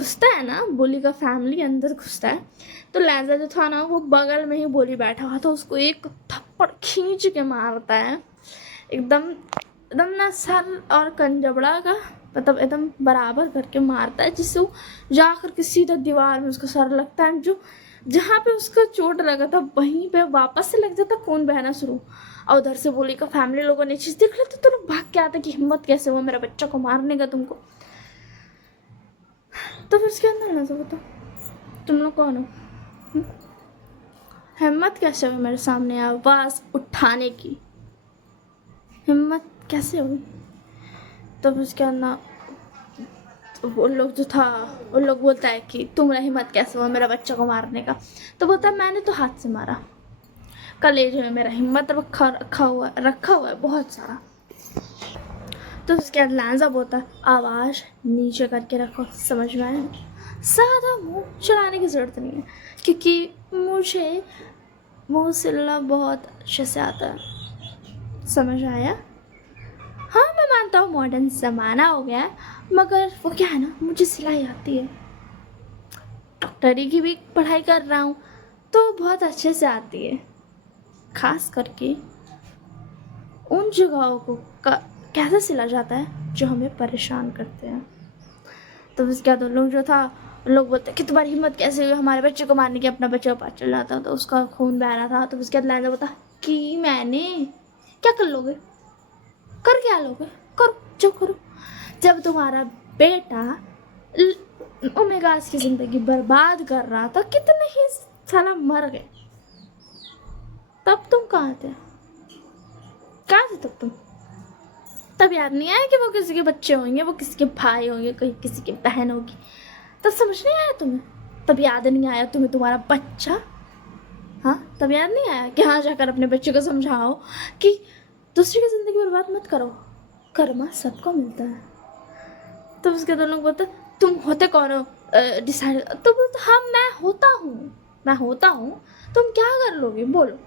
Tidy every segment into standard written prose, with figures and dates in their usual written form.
घुसता है ना, बोली का फैमिली अंदर घुसता है, तो लहजा जो था ना वो बगल में ही बोली बैठा हुआ था, उसको एक थप्पड़ खींच के मारता है एकदम एकदम ना, सर और कंजबड़ा का मतलब एकदम बराबर करके मारता है, जिससे वो जाकर के सीधा दीवार में उसका सर लगता है। जो जहाँ पे उसको चोट लगा था वहीं पे वापस से लग जाता, खून बहना शुरू। और उधर से बोली का फैमिली लोगों ने चीज देख लिया तो लोग भाग के आते कि हिम्मत कैसे हुआ मेरा बच्चा को मारने का तुमको। तो फिर उसके अंदर ना बताओ तुम लोग कौन हो, हिम्मत कैसे हुई मेरे सामने आवाज उठाने की, हिम्मत कैसे हुई। तब उसके अंदर वो लोग जो था वो लोग बोलता है कि तुम्हारा हिम्मत कैसे हुआ मेरा बच्चा को मारने का। तो बोलता है मैंने तो हाथ से मारा, कलेजे में मेरा हिम्मत रखा हुआ है बहुत सारा। तो उसके बाद लांजा बोलता है आवाज़ नीचे करके रखो, समझ में आया, ज़्यादा मुंह चलाने की ज़रूरत नहीं है, क्योंकि मुझे मुंह सिलना बहुत अच्छे से आता है, समझ आया। हाँ मैं मानता हूँ मॉडर्न ज़माना हो गया है, मगर वो क्या है ना, मुझे सिलाई आती है, डॉक्टरी की भी पढ़ाई कर रहा हूँ तो बहुत अच्छे से आती है, खास करके उन जगहों को कैसे सिला जाता है जो हमें परेशान करते हैं। तो उसके बाद लोग जो था लोग बोलते कि तुम्हारी हिम्मत कैसे हुई हमारे बच्चे को मारने की, अपना बच्चा पास चल रहा था तो उसका खून बह रहा था। तो उसके बाद लहजा बोलता कि मैंने क्या कर लोगे, कर क्या लोगे, करो जो करो, जब तुम्हारा बेटा ओमेगास की जिंदगी बर्बाद कर रहा था, कितने ही साला मर गए, तब तुम कहाँ थे, कहाँ थे तब तुम, तब याद नहीं आया कि वो किसी के बच्चे होंगे, वो किसी के भाई होंगे, कोई किसी की बहन होगी, तब समझ नहीं आया तुम्हें, तब याद नहीं आया तुम्हें तुम्हारा बच्चा, हाँ तब याद नहीं आया कि हाँ जाकर अपने बच्चे को समझाओ कि दूसरे की ज़िंदगी बर्बाद मत करो, कर्मा सबको मिलता है। तो उसके दो लोग बोलते तुम होते कौन हो डिसाइड, तो बोलते हाँ मैं होता हूँ, तुम क्या कर लोगे बोलो,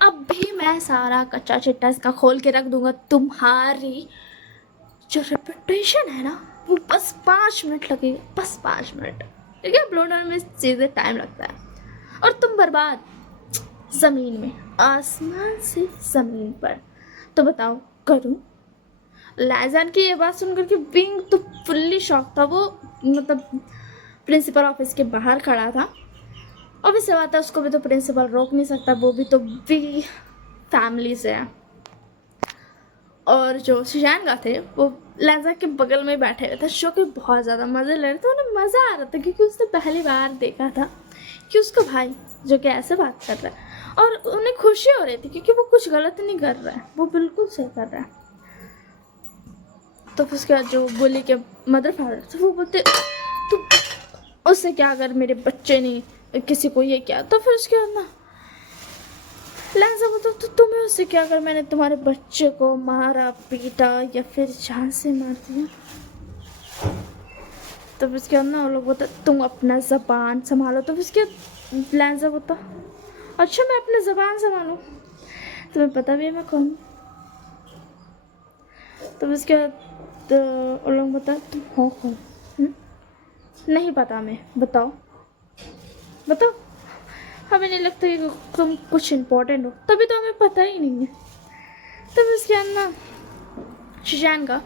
अब भी मैं सारा कच्चा चिट्टा इसका खोल के रख दूंगा, तुम्हारी जो रेपुटेशन है ना वो बस 5 मिनट लगेगा, बस 5 मिनट, ठीक है, अपलोड में चीज़ें टाइम लगता है, और तुम बर्बाद ज़मीन में, आसमान से ज़मीन पर। तो बताओ करूँ। लैजान की ये बात सुनकर के बिंग तो फुल्ली शॉक था, वो मतलब प्रिंसिपल ऑफिस के बाहर खड़ा था, ऑब्वियस बात है उसको भी तो प्रिंसिपल रोक नहीं सकता, वो भी तो बिग फैमिली से है। और जो शिजानगा थे वो लैजा के बगल में बैठे हुए थे, शो के बहुत ज़्यादा मज़े ले रहे थे, उन्हें मज़ा आ रहा था क्योंकि उसने पहली बार देखा था कि उसका भाई जो कि ऐसे बात कर रहा है, और उन्हें खुशी हो रही थी क्योंकि वो कुछ गलत नहीं कर रहा है, वो बिल्कुल सही कर रहा है। तो उसके बाद जो बोली के मदर फादर थे वो बोलते तू उससे क्या अगर मेरे बच्चे ने किसी को ये किया, तो फिर उसके बाद ना लहजा बोलता तो तुम्हें उससे क्या अगर मैंने तुम्हारे बच्चे को मारा पीटा या फिर जान से मार दिया। तो फिर उसके बाद ना वो लोग बोलते तुम अपना ज़बान संभालो। तो फिर उसके बाद लहजा बोलता अच्छा मैं अपनी ज़बान संभालूँ, तुम्हें पता भी है मैं कौन। तो फिर उसके बाद तो वो लोग बोलता तुम हो कौन, नहीं पता, मैं बताओ बताओ, हमें नहीं लगता कि तुम कुछ इम्पोर्टेंट हो, तभी तो हमें पता ही नहीं है। तब उसके बाद ना शिजानगा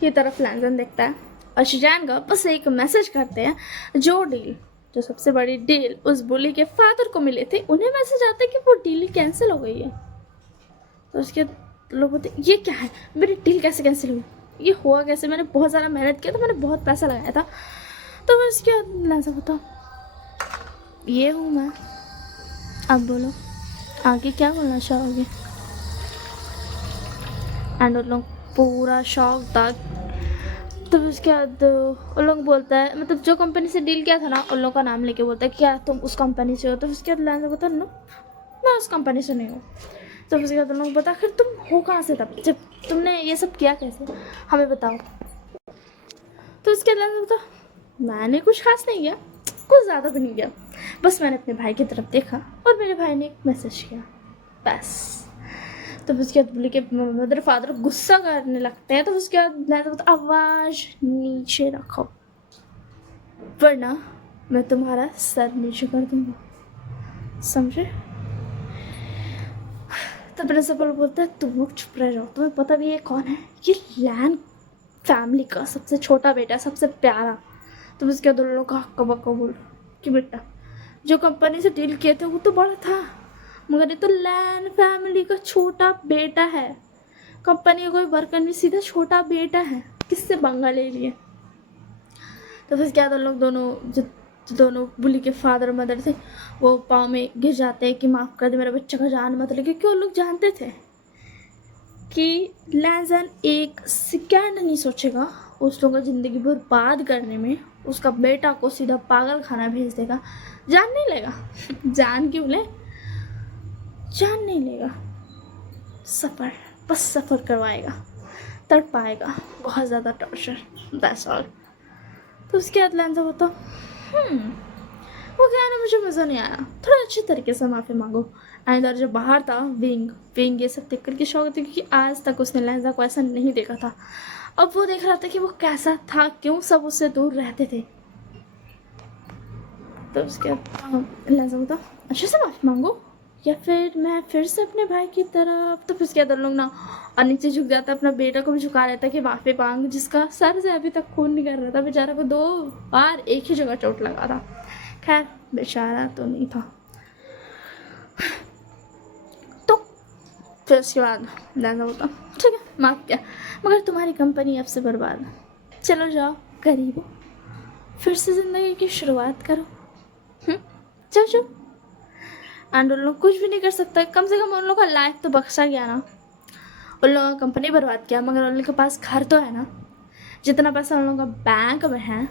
की तरफ लैंजन देखता है और शिजानगा बस एक मैसेज करते हैं, जो सबसे बड़ी डील उस बुली के फादर को मिले थे, उन्हें मैसेज आता है कि वो डील कैंसिल हो गई है। तो उसके लोग बोलते ये क्या है, मेरी डील कैसे कैंसिल हुई, ये हुआ कैसे, मैंने बहुत ज़्यादा मेहनत किया था, मैंने बहुत पैसा लगाया था। तो मैं उसके बाद लैंजन बताओ ये हूँ मैं, अब बोलो आगे क्या बोलना चाहोगे। एंड उन लोग पूरा शौक था। तो उसके बाद उन लोग बोलता है मतलब जो कंपनी से डील किया था ना उन लोग का नाम लेके बोलता है क्या तुम उस कंपनी से हो। तो उसके बाद लैंडर बोलता नो मैं उस कंपनी से नहीं हूँ। तो उसके बाद उन लोग बता फिर तुम हो कहाँ से तब, जब तुमने ये सब किया कैसे हमें बताओ। तो उसके बाद लैंडर बोलता मैंने कुछ खास नहीं किया, कुछ ज़्यादा भी नहीं किया, बस मैंने अपने भाई की तरफ देखा और मेरे भाई ने एक मैसेज किया बस। तो उसके बाद बुली के मदर फादर गुस्सा करने लगते हैं। तो उसके बाद आवाज़ नीचे रखो, वरना मैं तुम्हारा सर नीचे कर दूंगा, समझे? तो प्रिंसिपल बोलता है तुम लोग चुप रह जाओ, तुम्हें पता भी है कौन है? ये लैन फैमिली का सबसे छोटा बेटा, सबसे प्यारा। तो उसके दोनों लोग हक्का बक्का बोल कि बेटा जो कंपनी से डील किए थे वो तो बड़ा था, मगर ये तो लैन फैमिली का छोटा बेटा है। कंपनी का कोई वर्कर नहीं, सीधा छोटा बेटा है, किससे पंगा ले लिए? तो फिर क्या, लोग जो दोनों बुली के फादर और मदर थे वो पाँव में गिर जाते हैं कि माफ़ कर दे मेरे बच्चे का जान मत ले, क्योंकि वो लोग जानते थे कि लैंजन एक सेकेंड नहीं सोचेगा उस लोगों का ज़िंदगी बर्बाद करने में, उसका बेटा को सीधा पागल खाना भेज देगा। जान नहीं लेगा जान क्यों ले, जान नहीं लेगा, सफ़र बस सफ़र करवाएगा, तड़पाएगा, बहुत ज़्यादा टॉर्चर, दैट्स ऑल। तो उसके बाद लैंजन होता वो क्या है ना, मुझे मज़ा नहीं आया, थोड़ा अच्छे तरीके से माफ़ी मांगो। इधर जो बाहर था विंग ये सब देख करके शौक थी, क्योंकि आज तक उसने लैंजा को ऐसा नहीं देखा था। अब वो देख रहा था कि वो कैसा था, क्यों सब उससे दूर रहते थे। तो उसके बाद लैंजा बोलता अच्छे से माफ़ी मांगो या फिर मैं फिर से अपने भाई की तरफ। तो फिर उसके बाद लोग ना और नीचे झुक जाता, अपना बेटा को भी झुका लेता कि माफ़ी मांग, जिसका सर से अभी तक खून निकल रहा था, बेचारा को 2 बार एक ही जगह चोट लगा था। खैर बेचारा तो नहीं था। तो फिर उसके बाद लैंजा बोलता ठीक है माफ़ किया, मगर तुम्हारी कंपनी अब से बर्बाद है, चलो जाओ गरीबो, फिर से ज़िंदगी की शुरुआत करो। चल चल। एंड उन लोग कुछ भी नहीं कर सकता, कम से कम उन लोग का लाइफ तो बख्शा गया ना। उन लोगों का कंपनी बर्बाद किया, मगर उन लोग के पास घर तो है ना, जितना पैसा उन लोगों का बैंक में है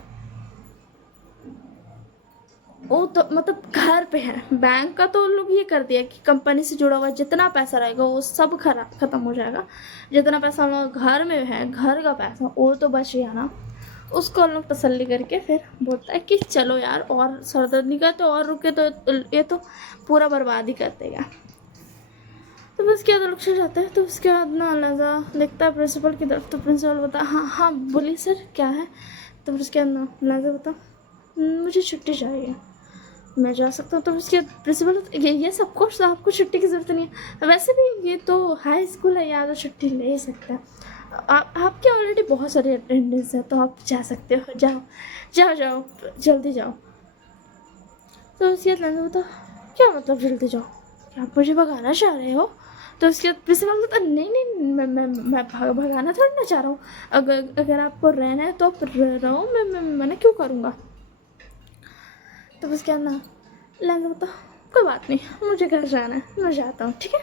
वो तो मतलब घर पे है। बैंक का तो उन लोग ये कर दिया कि कंपनी से जुड़ा हुआ जितना पैसा रहेगा वो सब ख़त्म हो जाएगा। जितना पैसा उन लोग घर में है, घर का पैसा वो तो बच गया ना, उसको उन लोग तसल्ली करके फिर बोलता है कि चलो यार और सरदर्द नहीं करते और रुके तो ये तो पूरा बर्बाद ही कर देगा। तो बस क्या लोग चल जाते हैं। तो उसके बाद ना लहजा देखता है प्रिंसिपल की तरफ, तो प्रिंसिपल बता हाँ हाँ बोलिए सर क्या है। तो फिर उसके बाद ना लहजा बता मुझे छुट्टी चाहिए, मैं जा सकता हूँ। तो उसके प्रिंसिपल ये सब कुछ आपको छुट्टी की ज़रूरत नहीं है, वैसे भी ये तो हाई स्कूल है, यहाँ तो छुट्टी ले ही सकते हैं। आपके ऑलरेडी बहुत सारे अटेंडेंस है, तो आप जा सकते हो, जाओ जाओ जाओ जल्दी जाओ। तो उसके बाद बता क्या मतलब जल्दी जाओ, क्या आप मुझे भगाना चाह रहे हो? तो उसके बाद प्रिंसिपल बता नहीं नहीं मैं भगाना थोड़ी ना चाह रहा हूँ, अगर आपको रहना है तो आप रहो, मैं मना क्यों करूँगा। तो उसके बाद ना लैंजा बता कोई बात नहीं, मुझे घर जाना है, मैं जाता हूँ ठीक है।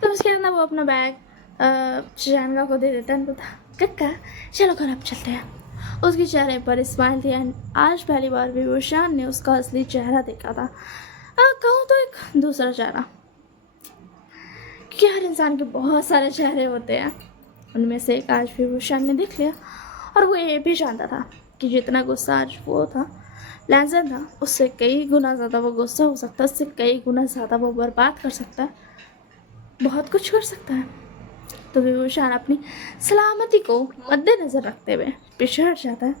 तो उसके बाद ना वो अपना बैग शहनगा को दे देता है, बता कक्का चलो घर आप चलते हैं। उसके चेहरे पर स्माइल थी एंड आज पहली बार भी विशान ने उसका असली चेहरा देखा था, कहूँ तो एक दूसरा चेहरा, क्योंकि हर इंसान के बहुत सारे चेहरे होते हैं, उनमें से एक आज भी विशान ने देख लिया। और वो ये भी जानता था कि जितना गुस्सा आज वो था लैंजा था, उससे कई गुना ज़्यादा वो गुस्सा हो सकता है, उससे कई गुना ज़्यादा वो बर्बाद कर सकता है, बहुत कुछ कर सकता है। तो विभूषण अपनी सलामती को मद्देनज़र रखते हुए पीछे हट जाता है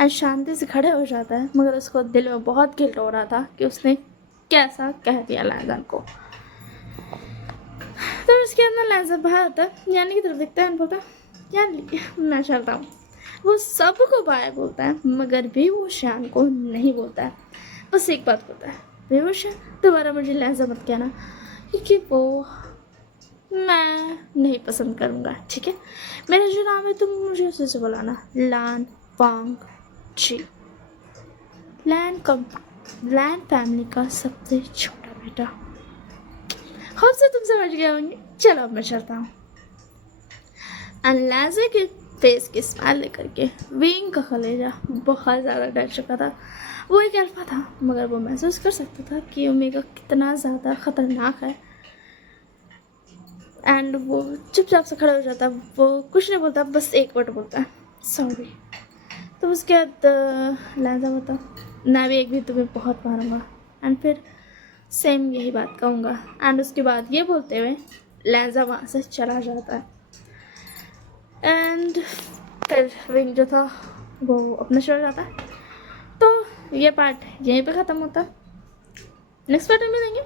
और शांति से खड़े हो जाता है, मगर उसको दिल में बहुत गिल्ट हो रहा था कि उसने कैसा कह दिया लैंजा को। तो उसके अंदर लैंजा बाहर आता है, यानी की तरफ देखता है, बोलता यानी मैं चलता हूँ। वो सबको बाय बोलता है, मगर विभूषण को नहीं बोलता है। बस एक बात बोलता है, विभूषण दोबारा मुझे लैंजा मत कहना, क्योंकि वो मैं नहीं पसंद करूँगा, ठीक है। मेरा जो नाम है तुम मुझे उसी से बुलाना, लान वांग जी, लैन फैमिली का सबसे छोटा बेटा। खूब से तुम समझ गए होंगे, चलो अब मैं चलता हूँ। लैंजा के फेस की स्माइल लेकर के विंग का कलेजा बहुत ज़्यादा डर चुका था। वो एक अल्फा था, मगर वो महसूस कर सकता था कि ओमेगा कितना ज़्यादा ख़तरनाक है। एंड वो चुपचाप से खड़ा हो जाता, वो कुछ नहीं बोलता, बस एक वर्ड बोलता है सॉरी। तो उसके बाद लैंजा बोलता मैं भी एक भी तुम्हें बहुत मारूंगा, एंड फिर सेम यही बात कहूँगा। एंड उसके बाद ये बोलते हुए लैंजा वहाँ से चला जाता है। एंड फिर विंग जो था वो अपने चला जाता है। तो ये पार्ट यहीं पे ख़त्म होता है। नेक्स्ट पार्ट में मिलेंगे।